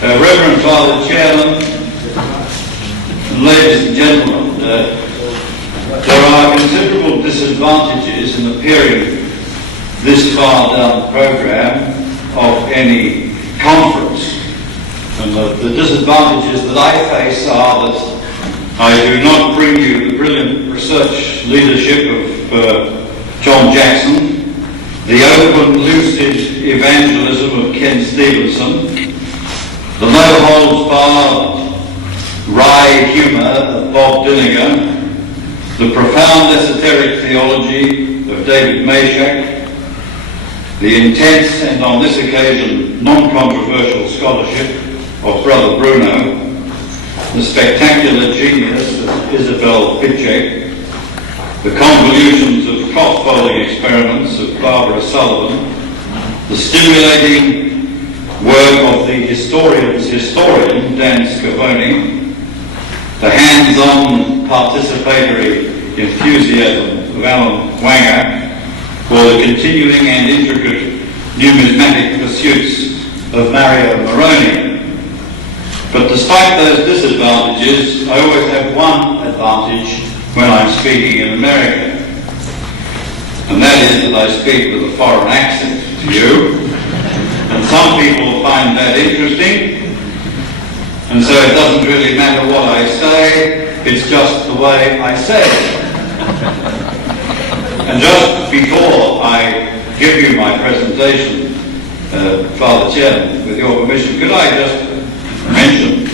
Reverend Father Chairman, ladies and gentlemen, there are considerable disadvantages in appearing this far down the programme of any conference. And the disadvantages that I face are that I do not bring you the brilliant research leadership of John Jackson, the open, lucid evangelism of Ken Stevenson, the no-holds-barred wry humour of Bob Dillinger, the profound esoteric theology of David Meshach, the intense and on this occasion non-controversial scholarship of Brother Bruno, the spectacular genius of Isabel Pitchek, the convolutions of cloth-folding experiments of Barbara Sullivan, the stimulating work of the historian's historian, Dan Scavone, the hands-on participatory enthusiasm of Alan Wanger, or the continuing and intricate numismatic pursuits of Mario Moroni. But despite those disadvantages, I always have one advantage when I'm speaking in America, and that is that I speak with a foreign accent to you, and some people find that interesting, and so it doesn't really matter what I say, it's just the way I say it. And just before I give you my presentation, Father Chairman, with your permission, could I just mention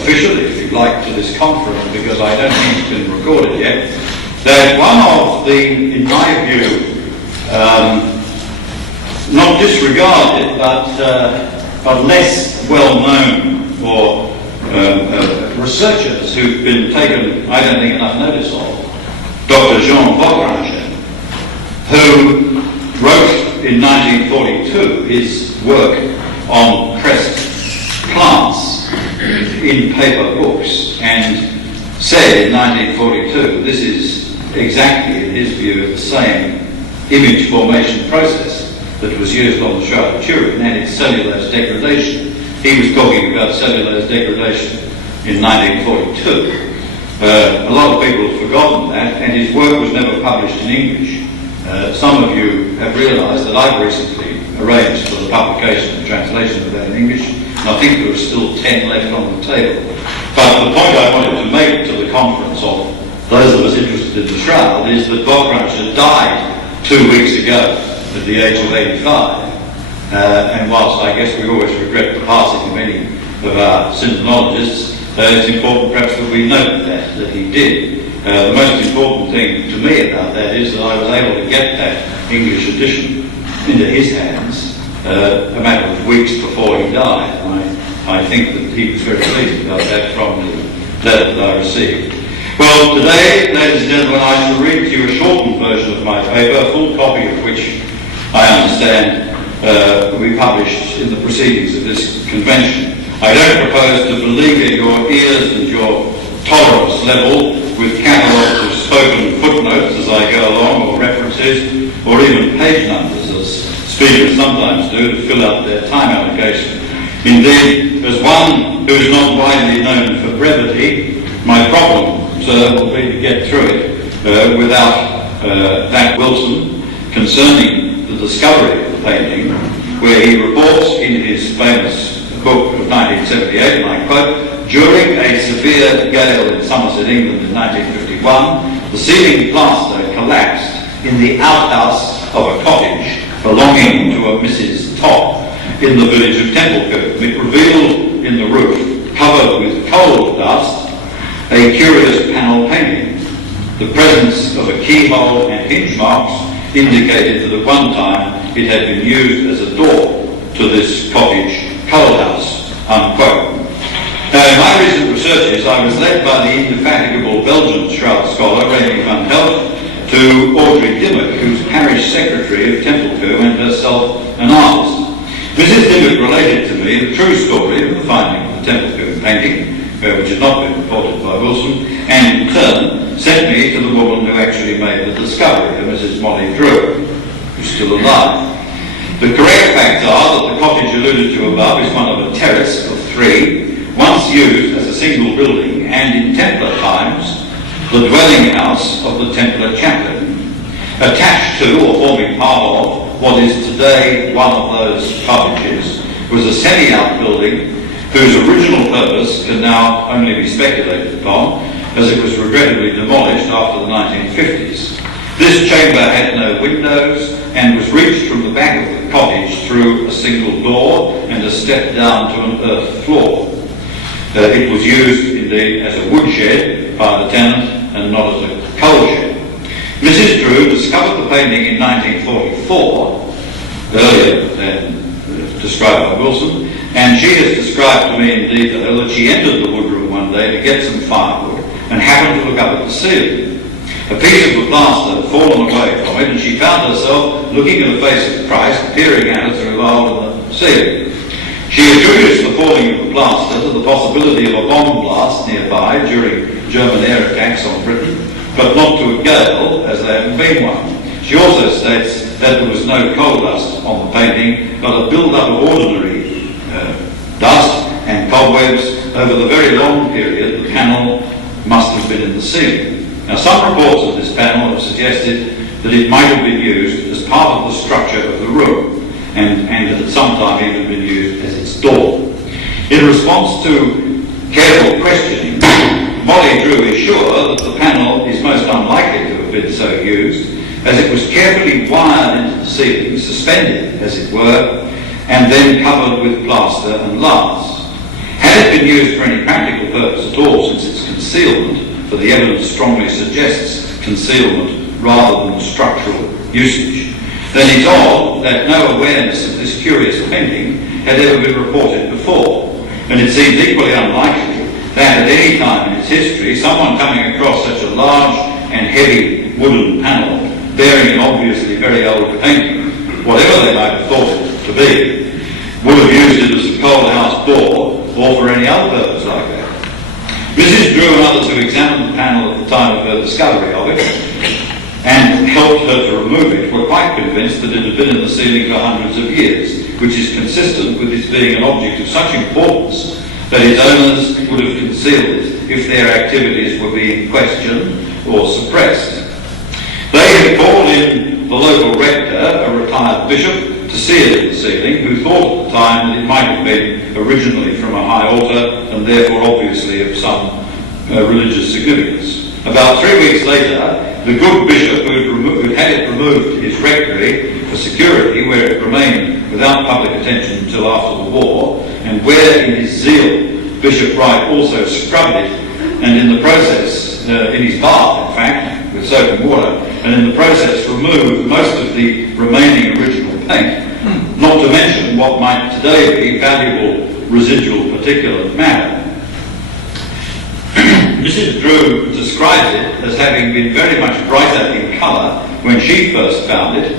officially, if you'd like, to this conference, because I don't think it's been recorded yet, that one of the, in my view, not disregarded, but less well-known or researchers who've been taken, I don't think, enough notice of, Dr. Jean Bogranger, who wrote in 1942 his work on crest plants in paper books, and said in 1942 this is exactly, in his view, the same image formation process that was used on the Shroud of Turin and its cellulose degradation. He was talking about cellulose degradation in 1942. A lot of people have forgotten that, and his work was never published in English. Some of you have realised that I've recently arranged for the publication and translation of that in English, and I think there are still 10 left on the table. But the point I wanted to make to the conference of those of us interested in the Shroud is that Bogranger died 2 weeks ago at the age of 85. And whilst I guess we always regret the passing of many of our synologists, it's important perhaps that we note that he did. The most important thing to me about that is that I was able to get that English edition into his hands a matter of weeks before he died. And I think that he was very pleased about that from the letter that I received. Well, today, ladies and gentlemen, I shall read to you a shortened version of my paper, a full copy of which I understand will be published in the proceedings of this convention. I don't propose to beleaguer your ears and your tolerance level with catalogues of spoken footnotes as I go along, or references, or even page numbers, as speakers sometimes do to fill out their time allocation. Indeed, as one who is not widely known for brevity, my problem, sir, will be to get through it without Matt Wilson concerning the discovery of the painting, where he reports in his famous book of 1978, and I quote, "During a severe gale in Somerset, England in 1951, the ceiling plaster collapsed in the outhouse of a cottage belonging to a Mrs. Topp in the village of Templecombe. It revealed in the roof, covered with coal dust, a curious panel painting. The presence of a keyhole and hinge marks indicated that at one time it had been used as a door to this cottage coal house," unquote. Now, in my recent researches, I was led by the indefatigable Belgian Shroud scholar, Remy van Helft, to Audrey Dimmock, who's parish secretary of Templecombe and herself an artist. Mrs. Dimmock related to me the true story of the finding of the Templecombe painting, which had not been reported by Wilson, and in turn sent me to the woman who actually made the discovery, a Mrs. Molly Drew, who's still alive. The correct facts are that the cottage alluded to above is one of a terrace of 3, once used as a single building and in Templar times the dwelling house of the Templar chaplain. Attached to or forming part of what is today one of those cottages was a semi-outbuilding whose original purpose can now only be speculated upon, as it was regrettably demolished after the 1950s. This chamber had no windows and was reached from the back of the cottage through a single door and a step down to an earth floor. It was used indeed as a woodshed by the tenant and not as a coal shed. Mrs. Drew discovered the painting in 1944, earlier than described by Wilson, and she has described to me in detail that she entered the woodroom one day to get some firewood and happened to look up at the ceiling. A piece of the plaster had fallen away from it, and she found herself looking at the face of Christ peering at her through a hole in the ceiling. She attributes the falling of the plaster to the possibility of a bomb blast nearby during German air attacks on Britain, but not to a gale, as there hadn't been one. She also states that there was no coal dust on the painting, but a build-up of ordinary dust and cobwebs over the very long period the panel must have been in the ceiling. Now, some reports of this panel have suggested that it might have been used as part of the structure of the room, and at some time even been used as its door. In response to careful questioning, Molly Drew is sure that the panel is most unlikely to have been so used, as it was carefully wired into the ceiling, suspended as it were, and then covered with plaster and laths. Had it been used for any practical purpose at all, since its concealment, for the evidence strongly suggests concealment rather than structural usage, then it's odd that no awareness of this curious painting had ever been reported before, and it seems equally unlikely that at any time in its history someone coming across such a large and heavy wooden panel bearing an obviously very old painting, whatever they might have thought it to be, would have used it as a coal house door or for any other purpose like that. Mrs. Drew and others who examined the panel at the time of her discovery of it and helped her to remove it were quite convinced that it had been in the ceiling for hundreds of years, which is consistent with its being an object of such importance that its owners would have concealed it if their activities were being questioned or suppressed. They had called in the local rector, a retired bishop, to see it in the ceiling, who thought at the time that it might have been originally from a high altar and therefore obviously of some religious significance. About 3 weeks later, the good bishop who had it removed to his rectory for security, where it remained without public attention until after the war, and where in his zeal Bishop Wright also scrubbed it, and in the process, in his bath in fact, with soap and water, and in the process removed most of the remaining original paint, not to mention what might today be valuable residual particulate matter. Mrs. Drew describes it as having been very much brighter in colour when she first found it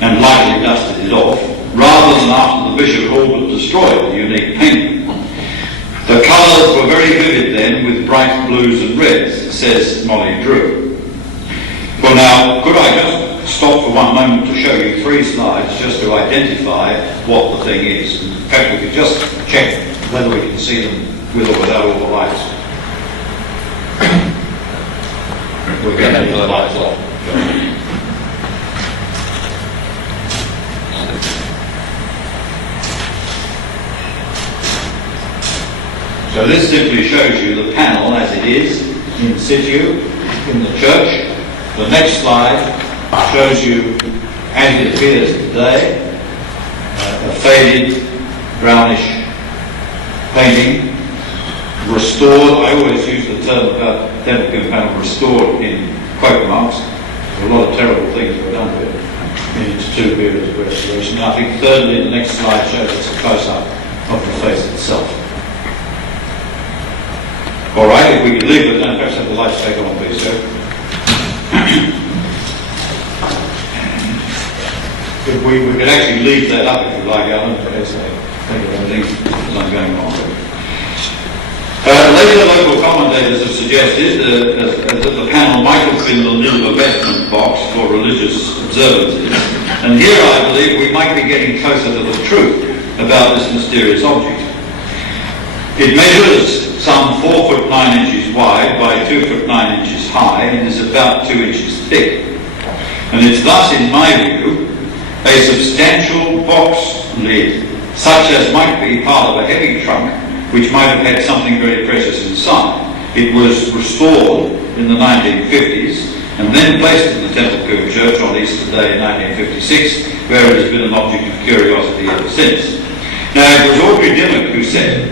and lightly dusted it off, rather than after the bishop all but destroyed the unique painting. The colours were very vivid then, with bright blues and reds, says Molly Drew. Well now, could I just stop for one moment to show you 3 slides just to identify what the thing is? In fact, we could just check whether we can see them with or without all the lights. We're going to leave the lights off. So this simply shows you the panel as it is in situ in the church. The next slide shows you as it appears today, a faded brownish painting, restored. I always use the term about Templecombe panel restored in quote marks. A lot of terrible things were done with it in its 2 periods of restoration. I think thirdly the next slide shows us a close-up of the face itself. All right, if we could leave it, and perhaps have the lights take on, please, sir. If we could actually leave that up, if you like, Alan, as I think of everything as I'm going on. Later local commentators have suggested that the panel might have been the little vestment box for religious observances, and here I believe we might be getting closer to the truth about this mysterious object. It measures some 4 foot 9 inches wide by 2 foot 9 inches high and is about 2 inches thick. And it's thus, in my view, a substantial box lid, such as might be part of a heavy trunk which might have had something very precious inside. It was restored in the 1950s and then placed in the Templecombe Church on Easter Day in 1956, where it has been an object of curiosity ever since. Now, it was Audrey Dimmock who said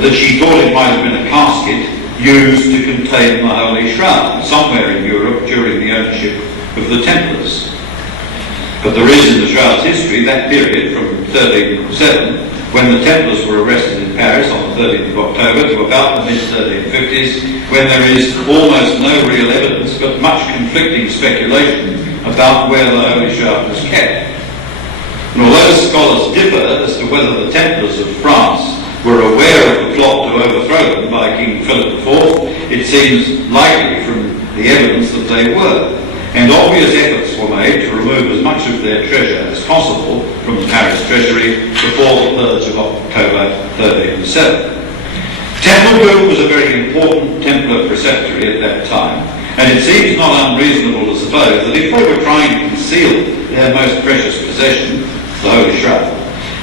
that she thought it might have been a casket used to contain the Holy Shroud somewhere in Europe during the ownership of the Templars. But there is in the Shroud's history that period from 1307, when the Templars were arrested in Paris on the 13th of October, to about the mid-1350s, when there is almost no real evidence but much conflicting speculation about where the Holy Shroud was kept. And although scholars differ as to whether the Templars of France were aware of the plot to overthrow them by King Philip IV, it seems likely from the evidence that they were. And obvious efforts were made to remove as much of their treasure as possible from the Paris treasury before the purge of October 1307. Templecombe was a very important Templar preceptory at that time, and it seems not unreasonable to suppose that if they were trying to conceal their most precious possession, the Holy Shroud,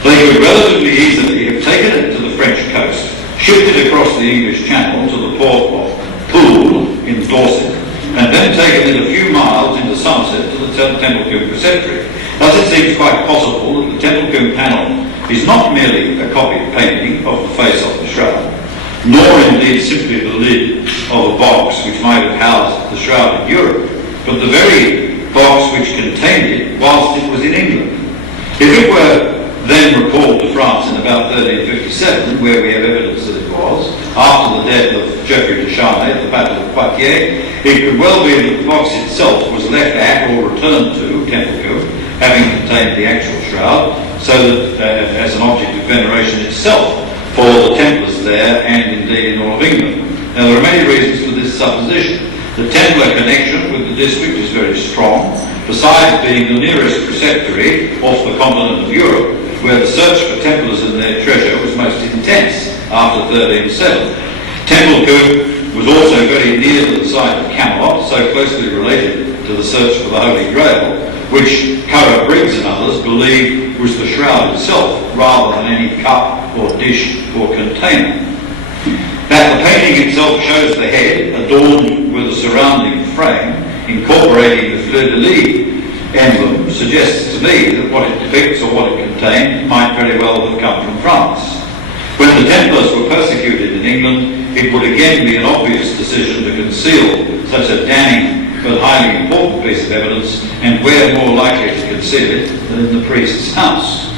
they could relatively easily have taken it to the French coast, shipped it across the English Channel to the port of Poole in Dorset, and then taken it a few miles into Somerset to the Templecombe Preceptory. Thus it seems quite possible that the Templecombe panel is not merely a copied painting of the face of the shroud, nor indeed simply the lid of a box which might have housed the shroud in Europe, but the very box which contained it whilst it was in England. If it were then recalled to France in about 1357, where we have evidence that it was, after the death of Geoffrey de Charnay at the Battle of Poitiers, it could well be that the box itself was left at or returned to Templecombe, having contained the actual shroud, so that as an object of veneration itself for the Templars there and indeed in all of England. Now there are many reasons for this supposition. The Templar connection with the district is very strong, besides being the nearest preceptory off the continent of Europe, where the search for Templars and their treasure was most intense after 1307. Templecombe was also very near to the site of Camelot, so closely related to the search for the Holy Grail, which Currer Briggs and others believe was the shroud itself, rather than any cup or dish or container. That the painting itself shows the head adorned with a surrounding frame, incorporating the fleur-de-lis emblem, suggests to me that what it depicts or what it contained might very well have come from France. When the Templars were persecuted in England, it would again be an obvious decision to conceal such a damning but highly important piece of evidence, and where more likely to conceal it than in the priest's house.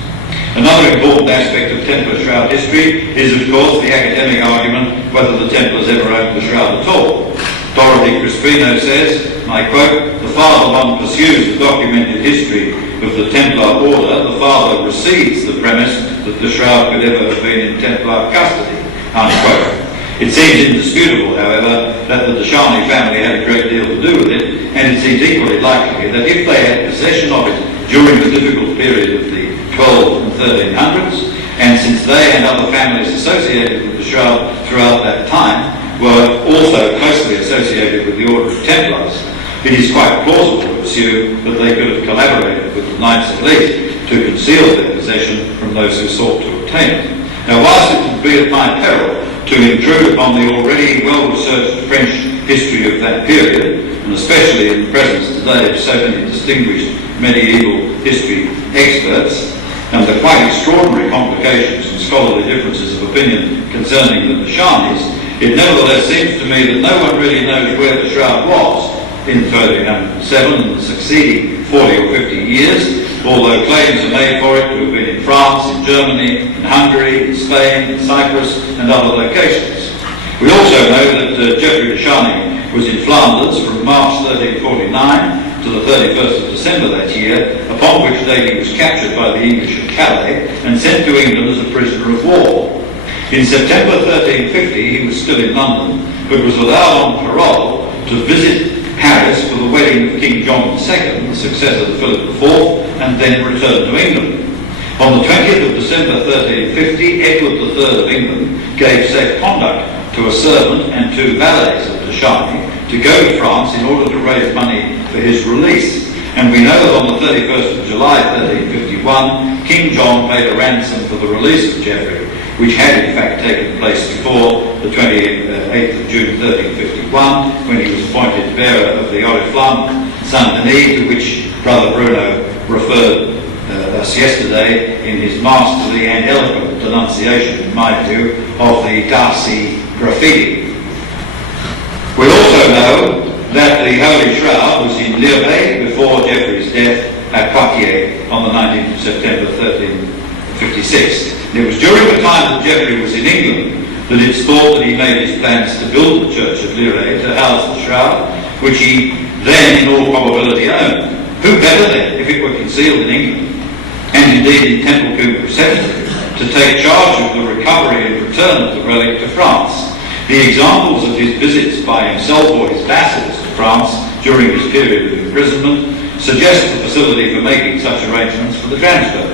Another important aspect of Templar shroud history is, of course, the academic argument whether the Templars ever owned the shroud at all. Dorothy Crispino says, and I quote, "The farther one pursues the documented history of the Templar order, the farther recedes the premise that the shroud could ever have been in Templar custody," unquote. It seems indisputable, however, that the de Charnay family had a great deal to do with it, and it seems equally likely that if they had possession of it during the difficult period of the 12 and 1300s, and since they and other families associated with the shroud throughout that time were also closely associated with the Order of Templars, it is quite plausible to assume that they could have collaborated with the Knights at least to conceal their possession from those who sought to obtain it. Now, whilst it would be at my peril to intrude upon the already well-researched French history of that period, and especially in the presence today of so many distinguished medieval history experts, and the quite extraordinary complications and scholarly differences of opinion concerning the de Charnays, it nevertheless seems to me that no one really knows where the shroud was in 1307 and the succeeding 40 or 50 years, although claims are made for it to have been in France, in Germany, in Hungary, in Spain, in Cyprus, and other locations. We also know that Geoffrey de Charnay was in Flanders from March 1349 to the 31st of December that year, upon which date he was captured by the English at Calais and sent to England as a prisoner of war. In September 1350 he was still in London, but was allowed on parole to visit Paris for the wedding of King John II, the successor to Philip IV, and then returned to England. On the 20th of December 1350, Edward III of England gave safe conduct to a servant and 2 valets of de Charny to go to France in order to raise money for his release. And we know that on the 31st of July 1351, King John paid a ransom for the release of Geoffrey, which had in fact taken place before the 28th of June 1351, when he was appointed bearer of the Oriflamme Saint-Denis, to which Brother Bruno referred us yesterday in his masterly and eloquent denunciation, in my view, of the Darcy graffiti. We also know that the Holy Shroud was in Lièvre before Geoffrey's death at Poitiers on the 19th of September 1356. And it was during the time that Geoffrey was in England that it's thought that he made his plans to build the church of Lièvre to house the Shroud, which he then in all probability owned. Who better then, if it were concealed in England, and indeed in Templecombe receptacle, to take charge of the recovery and return of the relic to France? The examples of his visits by himself or his vassals to France during his period of imprisonment suggest the facility for making such arrangements for the transfer.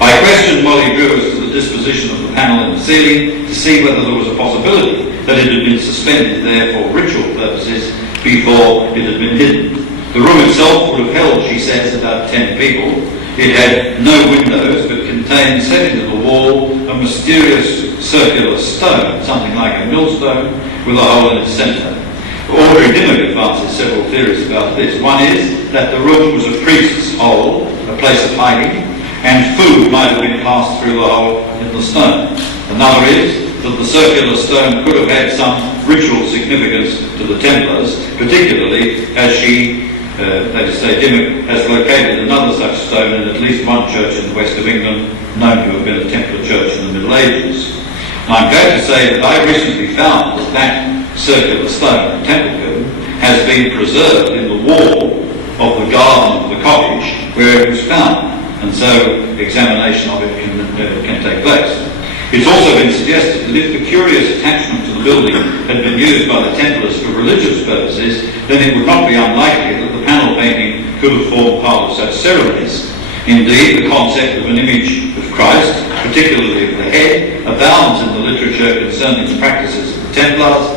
I questioned Molly Drew as to the disposition of the panel in the ceiling to see whether there was a possibility that it had been suspended there for ritual purposes before it had been hidden. The room itself would have held, she says, about 10 people. It had no windows, but contained, set into the wall, a mysterious circular stone, something like a millstone, with a hole in its centre. Audrey Dimmock advances several theories about this. One is that the room was a priest's hole, a place of hiding, and food might have been passed through the hole in the stone. Another is that the circular stone could have had some ritual significance to the Templars, particularly as she, that is to say, Dimmock has located another such stone in at least one church in the west of England, known to have been a Templar church in the Middle Ages. And I'm glad to say that I recently found that that circular stone in Templecombe has been preserved in the wall of the garden of the cottage where it was found, and so examination of it can take place. It's also been suggested that if the curious attachment to the building had been used by the Templars for religious purposes, then it would not be unlikely that the panel painting could have formed part of such ceremonies. Indeed, the concept of an image of Christ, particularly of the head, abounds in the literature concerning the practices of the Templars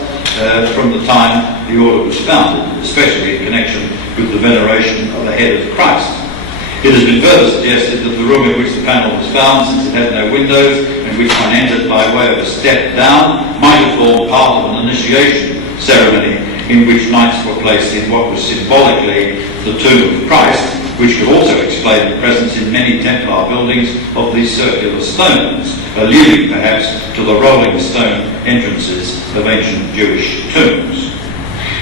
from the time the order was founded, especially in connection with the veneration of the head of Christ. It has been further suggested that the room in which the panel was found, since it had no windows, and which one entered by way of a step down, might have formed part of an initiation ceremony in which knights were placed in what was symbolically the tomb of Christ, which could also explain the presence in many Templar buildings of these circular stones, alluding perhaps to the rolling stone entrances of ancient Jewish tombs.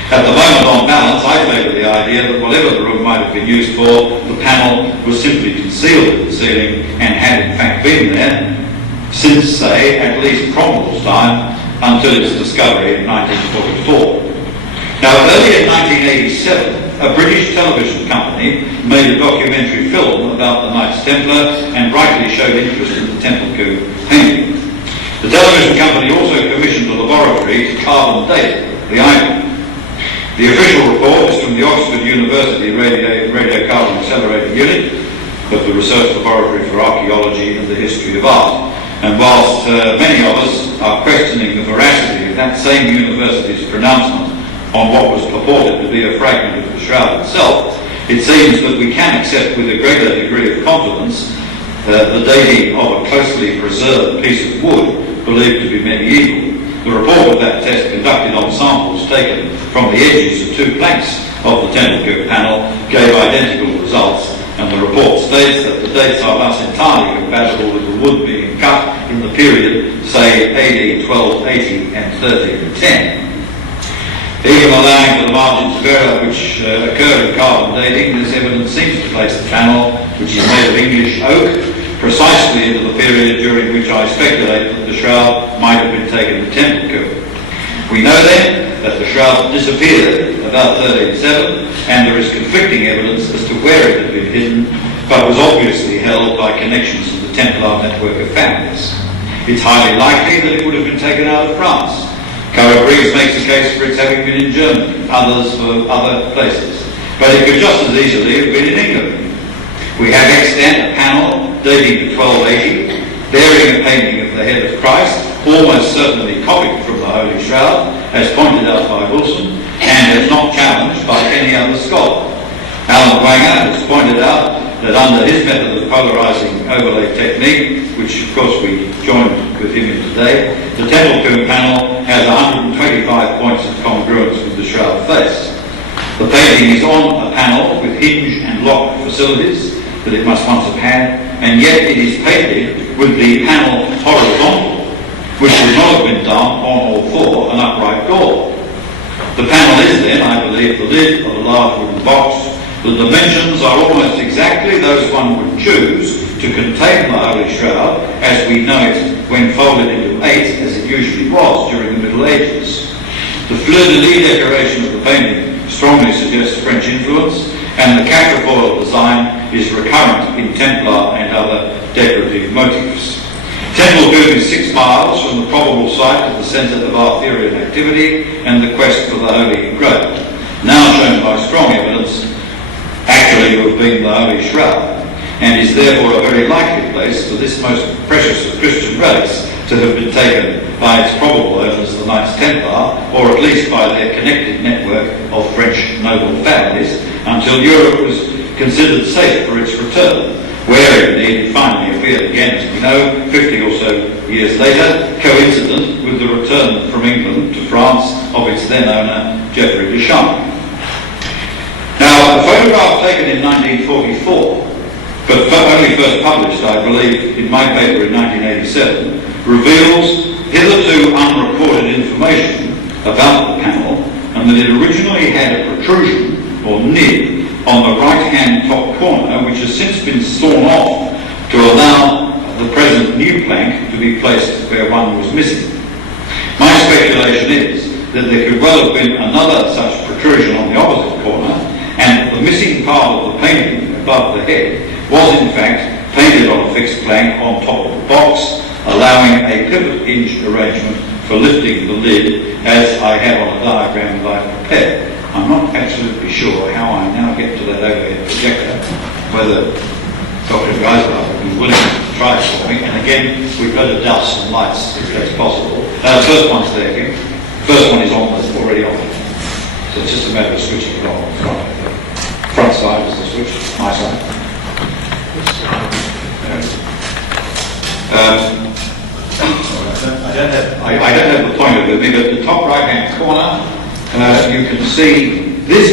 At the moment, on balance, I favour the idea that whatever the room might have been used for, the panel was simply concealed in the ceiling and had in fact been there since, say, at least Cromwell's time until its discovery in 1944. Now, early in 1987, a British television company made a documentary film about the Knights Templar and rightly showed interest in the Templecombe painting. The television company also commissioned a laboratory to carve and date the item. The official report is from the Oxford University Radiocarbon Accelerator Unit of the Research Laboratory for Archaeology and the History of Art. And whilst many of us are questioning the veracity of that same university's pronouncement on what was purported to be a fragment of the Shroud itself, it seems that we can accept with a greater degree of confidence the dating of a closely preserved piece of wood believed to be medieval. The report of that test, conducted on samples taken from the edges of 2 planks of the Templecombe panel, gave identical results, and the report states that the dates are thus entirely compatible with the wood being cut in the period, say, AD 1280 and 1310. Even allowing for the margins of error which occur in carbon dating, this evidence seems to place the panel, which is made of English oak, precisely into the period during which I speculate that the Shroud might have been taken to Templecombe. We know then that the Shroud disappeared about 1307, and there is conflicting evidence as to where it had been hidden, but was obviously held by connections to the Templar network of families. It's highly likely that it would have been taken out of France. Briggs makes a case for its having been in Germany, others for other places. But it could just as easily have been in England. We have extant a panel dating to 1280, bearing a painting of the head of Christ, almost certainly copied from the Holy Shroud, as pointed out by Wilson, and as not challenged by any other scholar. Alan Wanger has pointed out that under his method of polarising overlay technique, which of course we joined with him in today, the Templecombe panel has 125 points of congruence with the Shroud face. The painting is on a panel with hinge and lock facilities that it must once have had, and yet it is painted with the panel horizontal, which would not have been done on or for an upright door. The panel is then, I believe, the lid of a large wooden box. The dimensions are almost exactly those one would choose to contain the Holy Shroud as we know it when folded into 8, as it usually was during the Middle Ages. The fleur-de-lis decoration of the painting strongly suggests French influence, and the quatrefoil design is recurrent in Templar and other decorative motifs. Templecombe is 6 miles from the probable site of the centre of Arthurian activity and the quest for the Holy Grail, now shown by strong evidence actually to have been the Holy Shroud, and is therefore a very likely place for this most precious of Christian relics to have been taken by its probable owners, the Knights Templar, or at least by their connected network of French noble families, until Europe was considered safe for its return, where indeed it finally appeared again, as we know, 50 or so years later, coincident with the return from England to France of its then owner, Geoffrey de Champs. Now, the photograph taken in 1944, but only first published, I believe, in my paper in 1987, reveals hitherto unrecorded information about the panel, and that it originally had a protrusion, or nib, on the right-hand top corner, which has since been sawn off to allow the present new plank to be placed where one was missing. My speculation is that there could well have been another such protrusion on the opposite corner, and that the missing part of the painting above the head was in fact painted on a fixed plank on top of the box, allowing a pivot hinged arrangement for lifting the lid, as I have on a diagram that I've prepared. I'm not absolutely sure how I now get to that overhead projector, whether Dr. Geisler would be willing to try it for me, and again, we've got to douse some lights if that's possible. The first one's there, Kim. The first one is on, that's already on. So it's just a matter of switching it on the front side is the switch, my side. I don't have the pointer with me, but the top right-hand corner, you can see this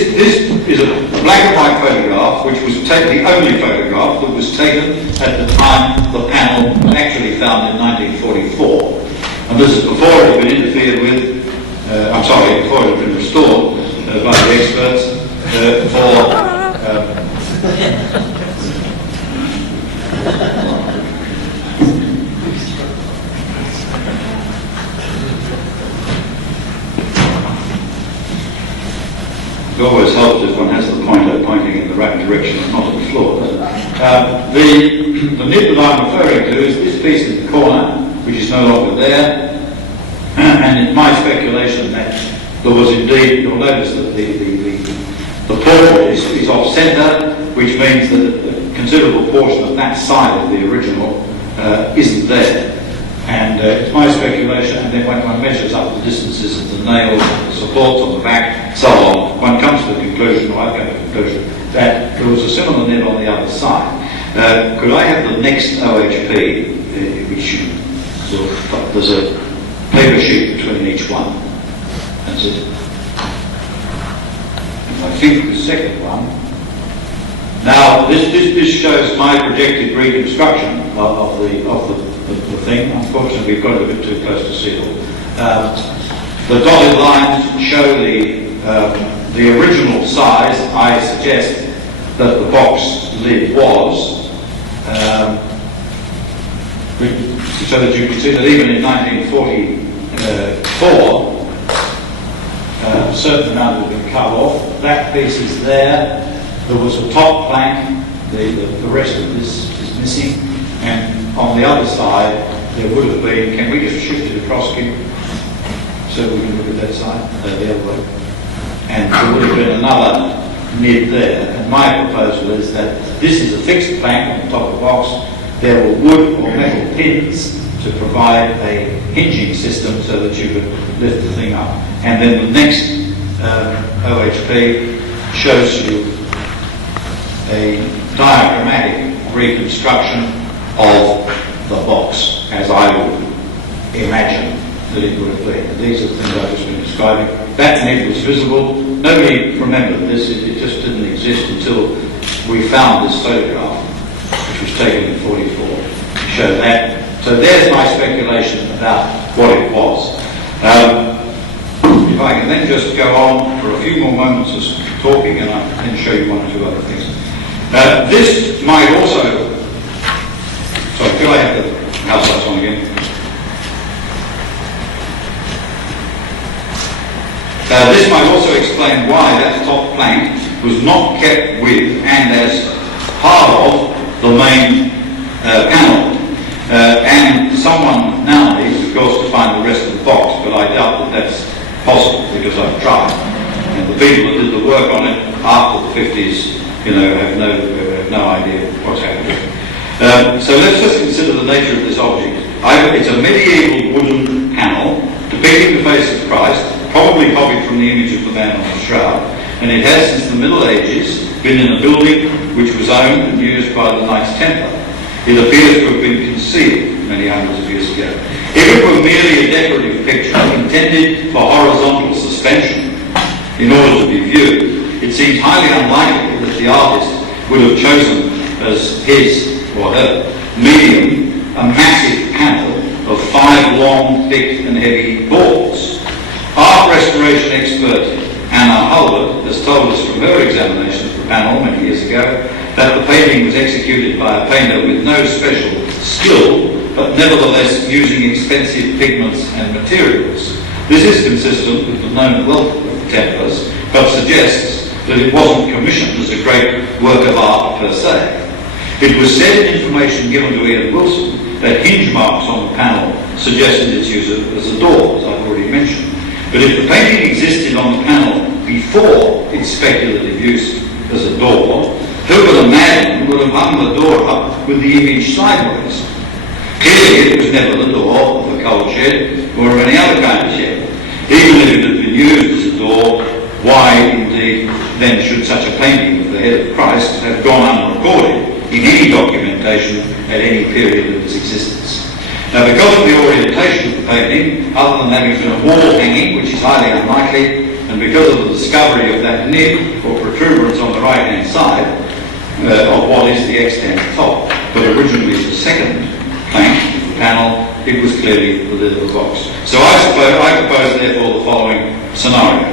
is a black and white photograph, which was the only photograph that was taken at the time the panel was actually found in 1944. And this is before it had been interfered with, before it had been restored by the experts It always helps if one has the pointer pointing in the right direction and not at the floor. The nib that I'm referring to is this piece in the corner, which is no longer there, and it's my speculation that there was indeed, you'll notice that the portrait is off centre, which means that a considerable portion of that side of the original isn't there. And it's my speculation, and then when one measures up the distances of the nails, the supports on the back, so on, one comes to the conclusion, or I've come to the conclusion, that there was a similar nib on the other side. Could I have the next OHP, which you sort of, there's a paper sheet between each one. That's it. And I think the second one. Now, this shows my projected reconstruction of the thing. Unfortunately, we've got it a bit too close to see it all. The dotted lines show the original size. I suggest that the box lid was, so that you can see that even in 1944, a certain amount had been cut off. That piece is there. There was a top plank. The rest of this is missing. And on the other side, there would have been, can we just shift it across, Kim, so we can look at that side, the other way. And there would have been another nib there. And my proposal is that this is a fixed plank on the top of the box, there were wood or metal pins to provide a hinging system so that you could lift the thing up. And then the next OHP shows you a diagrammatic reconstruction of the box as I would imagine that it would have been. These are the things I've just been describing. That nib was visible. Nobody remembered this. It just didn't exist until we found this photograph, which was taken in 44, to show that. So there's my speculation about what it was. If I can then just go on for a few more moments of talking, and I can show you one or two other things. This might also... Sorry, could I have the house lights on again? This might also explain why that top plank was not kept with and as part of the main panel. And someone now needs, of course, to find the rest of the box, but I doubt that that's possible because I've tried. And the people that did the work on it after the 50s, have no idea what's happening. So let's just consider the nature of this object. It's a medieval wooden panel depicting the face of Christ, probably copied from the image of the man on the shroud, and it has since the Middle Ages been in a building which was owned and used by the Knights Templar. It appears to have been concealed many hundreds of years ago. If it were merely a decorative picture intended for horizontal suspension in order to be viewed, it seems highly unlikely that the artist would have chosen as his or her medium a massive panel of 5 long, thick and heavy boards. Art restoration expert Anna Hulbert has told us from her examination of the panel many years ago that the painting was executed by a painter with no special skill, but nevertheless using expensive pigments and materials. This is consistent with the known wealth of the Templars, but suggests that it wasn't commissioned as a great work of art per se. It was said in information given to Ian Wilson that hinge marks on the panel suggested its use as a door, as I've already mentioned. But if the painting existed on the panel before its speculative use as a door, who would imagine would have hung the door up with the image sideways? Clearly it was never the door of a coal shed or of any other kind of shed. Even if it had been used as a door, why indeed then should such a painting of the head of Christ have gone unrecorded in any documentation at any period of its existence? Now, because of the orientation of the painting, other than having been a wall hanging, which is highly unlikely, and because of the discovery of that nib or protuberance on the right-hand side of what is the extant top, but originally the second plank of the panel, it was clearly the lid of the box. So I propose therefore the following scenario.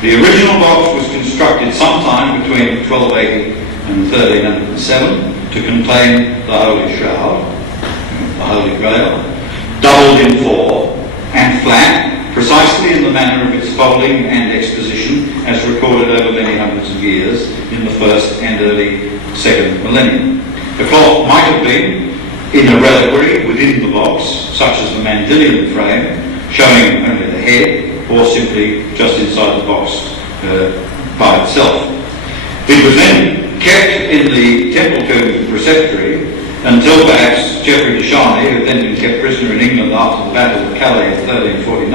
The original box was constructed sometime between 1280 and 1307 to contain the Holy Shroud, the Holy Grail, doubled in 4 and flat, precisely in the manner of its folding and exposition as recorded over many hundreds of years in the first and early second millennium. The cloth might have been in a reliquary within the box, such as the Mandylion frame, showing only the head, or simply just inside the box by itself. It was then kept in the Templecombe preceptory until perhaps Geoffrey de Charny, who had then been kept prisoner in England after the Battle of Calais in 1349,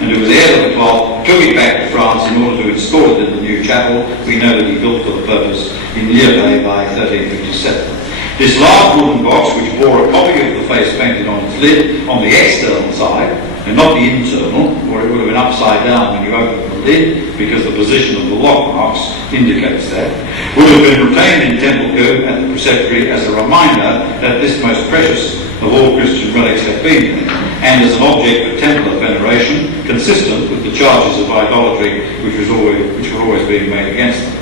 and who was heir to the cloth, took it back to France in order to install it in the new chapel we know that he built for the purpose in Lièvre by 1357. This large wooden box, which bore a copy of the face painted on its lid on the external side, and not the internal, or it would have been upside down when you opened the lid, because the position of the lock marks indicates that, would have been retained in Templecombe at the preceptory as a reminder that this most precious of all Christian relics had been there, and as an object of Templar veneration, consistent with the charges of idolatry which were always being made against them.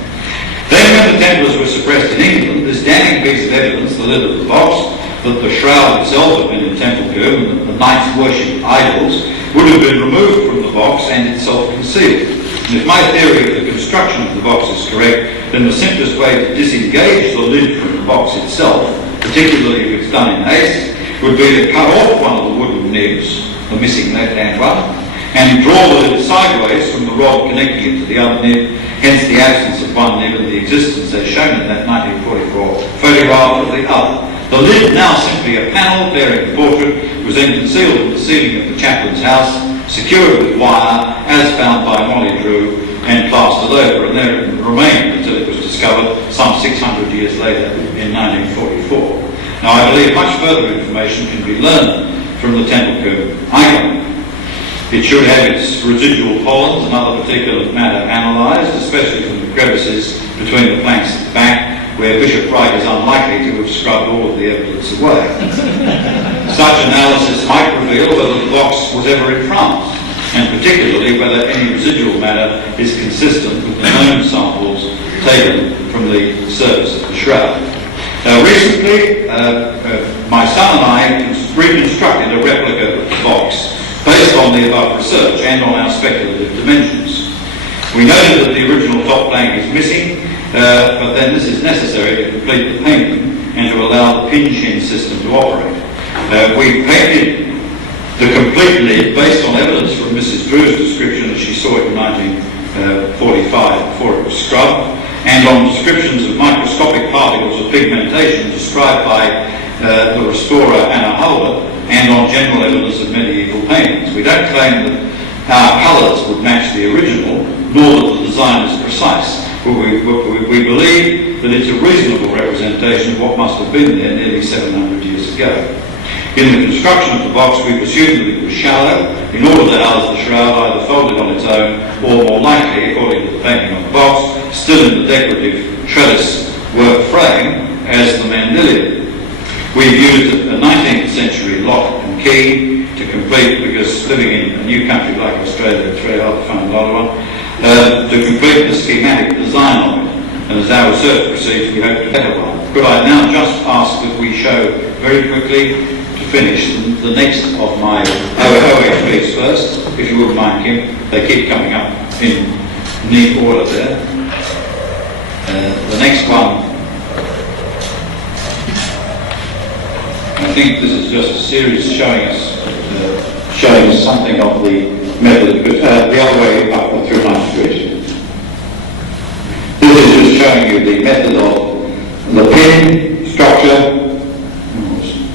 Then when the Templars were suppressed in England, this damning piece of evidence, the lid of the box, that the shroud itself had been in Templecombe and that the knights worshipped idols, would have been removed from the box and itself concealed. And if my theory of the construction of the box is correct, then the simplest way to disengage the lid from the box itself, particularly if it's done in haste, would be to cut off one of the wooden nibs, the missing left-hand one, and draw the lid sideways from the rod connecting it to the other nib, hence the absence of one nib and the existence, as shown in that 1944 photograph, of the other. The lid, now simply a panel bearing the portrait, was then concealed in the ceiling of the chaplain's house, secured with wire, as found by Molly Drew, and plastered over, and there it remained until it was discovered some 600 years later in 1944. Now, I believe much further information can be learned from the Templecombe icon. It should have its residual pollens and other particulate matter analysed, especially from the crevices between the planks at the back, where Bishop Wright is unlikely to have scrubbed all of the evidence away. Such analysis might reveal whether the box was ever in France, and particularly whether any residual matter is consistent with the known samples taken from the surface of the shroud. Now, recently, my son and I reconstructed a replica of the box based on the above research and on our speculative dimensions. We noted that the original top plank is missing, but then this is necessary to complete the painting and to allow the pin-shin system to operate. We painted the complete lid based on evidence from Mrs. Drew's description as she saw it in 1945 before it was scrubbed, and on descriptions of microscopic particles of pigmentation described by the restorer Anna Hulder, and on general evidence of medieval paintings. We don't claim that our colours would match the original, nor that the design is precise, but we believe that it's a reasonable representation of what must have been there nearly 700 years ago. In the construction of the box, we presumed that it was shallow in order to house the shroud either folded on its own or, more likely, according to the painting on the box, still in the decorative trellis work frame as the mandilion. We've used a 19th century lock and key to complete, because living in a new country like Australia, it's very hard to find another one, to complete the schematic design of it. And as our research proceeds, we hope to better one. Could I now just ask that we show very quickly, to finish, the next of my OHPs first, if you wouldn't mind, Kim. They keep coming up in neat order there. The next one, I think this is just a series showing us something of the method, but the other way up through my street. This is just showing you the method of the pin structure,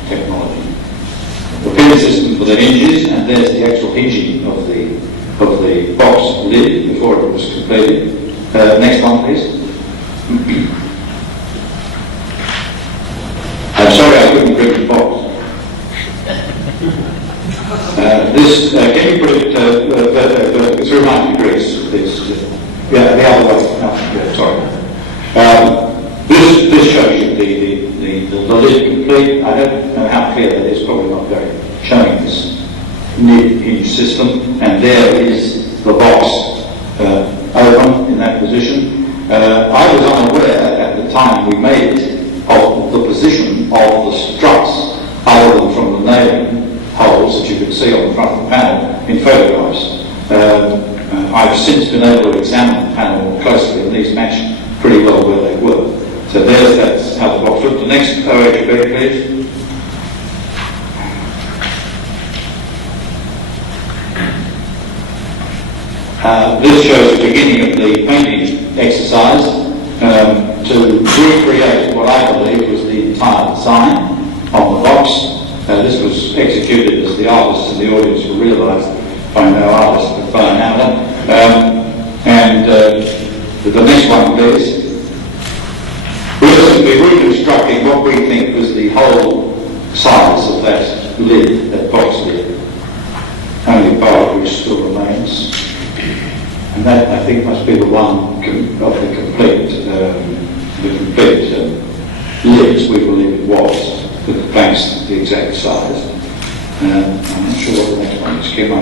technology, the pin system for the hinges, and there's the actual hinging of the box lid before it was completed. Next one, please. I'm sorry I couldn't bring the box. Can you put it through 90 degrees, please? Yeah, the other way. No, yeah, sorry. This shows you the lid complete. I don't know how clear that is, probably not very, showing this lid hinge system. And there is the box open in that position. I was unaware at the time we made it of the position of the struts, other than from the nailing holes that you can see on the front of the panel in photographs. I've since been able to examine the panel more closely, and these match pretty well where they were. So that's how the box looked. The next OHB, please. This shows the beginning of the painting exercise to recreate what I believe was the entire design on the box. This was executed as the artists in the audience will realise, by no artist but by an amateur. The next one, please. We're simply reconstructing what we think was the whole size of that lid, that box lid, only part of which still remains. And that, I think, must be the one of the complete lids we believe it was, with the planks the exact size. I'm not sure what the next one is, Kim. I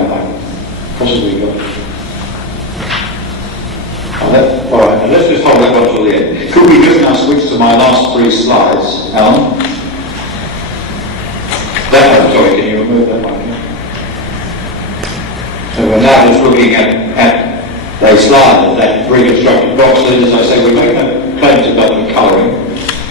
possibly got it. All right, and let's just hold that one till the end. Could we just now switch to my last three slides, Alan? That one, sorry, can you remove that one? So we're now just looking at a slide of that reconstructed box lid. As I say, we make no claims about the colouring.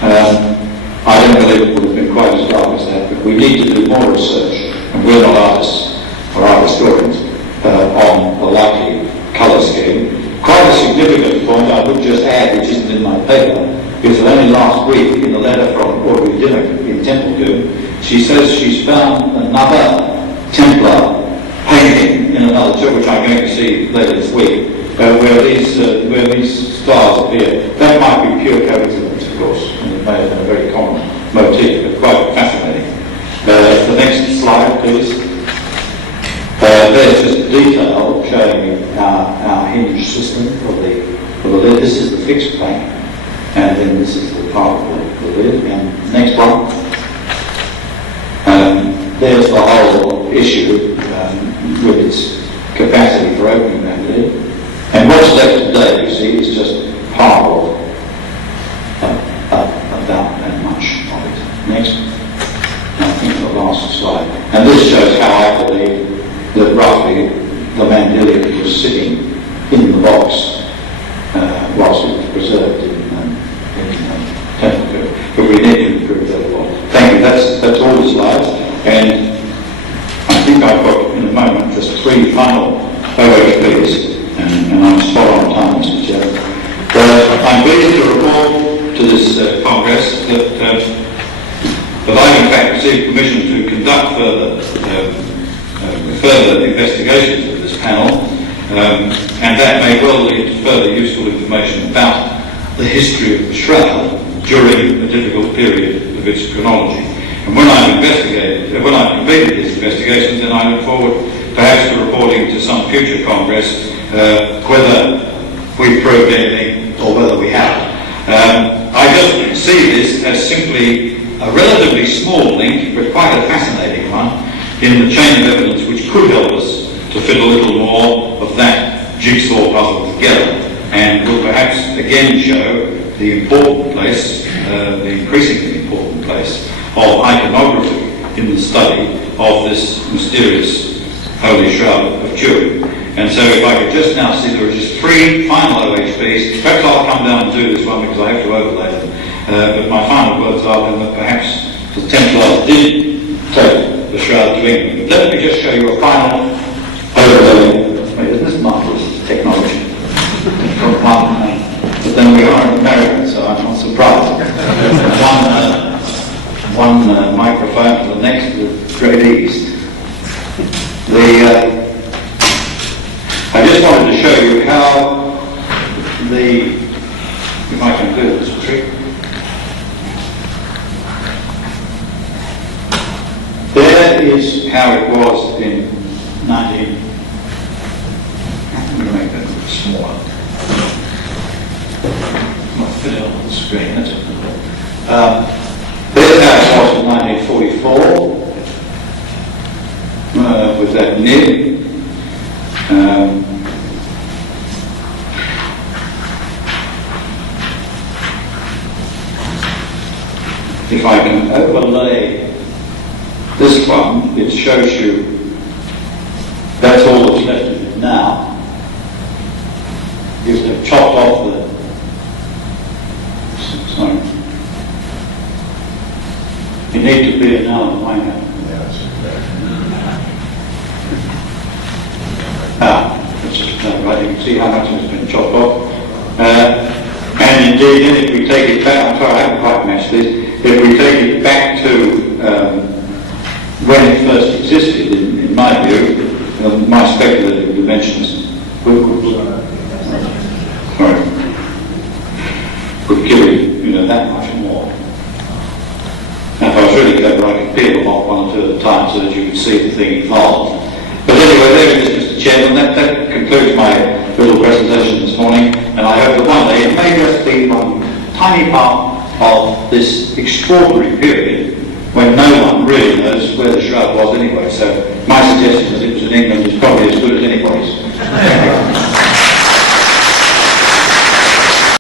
I don't believe it would have been quite as dark as that, but we need to do more research, and we're not artists or art historians, on the likely colour scheme. Quite a significant point I would just add, which isn't in my paper, because only last week, in a letter from Audrey Dimmock in Templecombe, she says she's found another Templar painting in another tour, which I'm going to see later this week, where these stars appear. That might be pure coincidence, of course, and it may have been a very common motif, but quite fascinating. The next slide, please. There's just a detail showing our hinge system of the lid. This is the fixed plank, and then this is the part of the lid. And next one. There's the whole issue with its capacity for opening that lid. And what's left today, you see, is just part of about that much of it. Next. I think the last slide. And this shows how I believe that roughly the Mandelic was sitting in the box whilst it was preserved in Templecombe. But we need to improve that a lot. Thank you. That's all the slides. And I think I've got, in a moment, just 3 final OHPs. And I'm spot on time, Mr. Chair. I'm pleased to report to this Congress that I've in fact received permission to conduct further investigations of this panel, and that may well lead to further useful information about the history of the Shroud during a difficult period of its chronology. And when I've completed these investigations, then I look forward perhaps to reporting to some future Congress whether we've proved anything or whether we haven't. I just see this as simply a relatively small link, but quite a fascinating one, in the chain of evidence which could help us to fit a little more of that jigsaw puzzle together, and will perhaps again show the important place, the increasingly important place, of iconography in the study of this mysterious Holy Shroud of Turin. And so if I could just now see there are just 3 final OHPs, perhaps I'll come down and do this one because I have to overlay them. But my final words are that perhaps the Templars did take the Shroud to England. But let me just show you a final overlay. Isn't this marvellous technology? But then we are in America, so I'm not surprised. one microphone to the next with great ease. I just wanted to show you how if I can do this trick. There is how it was in 19... I'm going to make that a bit smaller. I'll fit it on the screen, that's it. There's how it was in 1944 with that nib. If I can overlay this one, it shows you that's all that's left of it now. If they've chopped off the... Sorry. You need to be an hour and wind up. That's just right, you can see how much has been chopped off. And indeed, then if we take it back, I'm sorry, I haven't quite matched this. If we take it back to when it first existed, in my view, my speculative dimensions would give you that much more. Now, if I was really clever, I could peel them off 1 or 2 at a time so that you could see the thing evolve. But anyway, there it is, Mr. Chairman. That concludes my little presentation this morning, and I hope that one day it may just be one tiny part of this extraordinary period when no one really knows where the Shroud was anyway. So my suggestion that it was in England is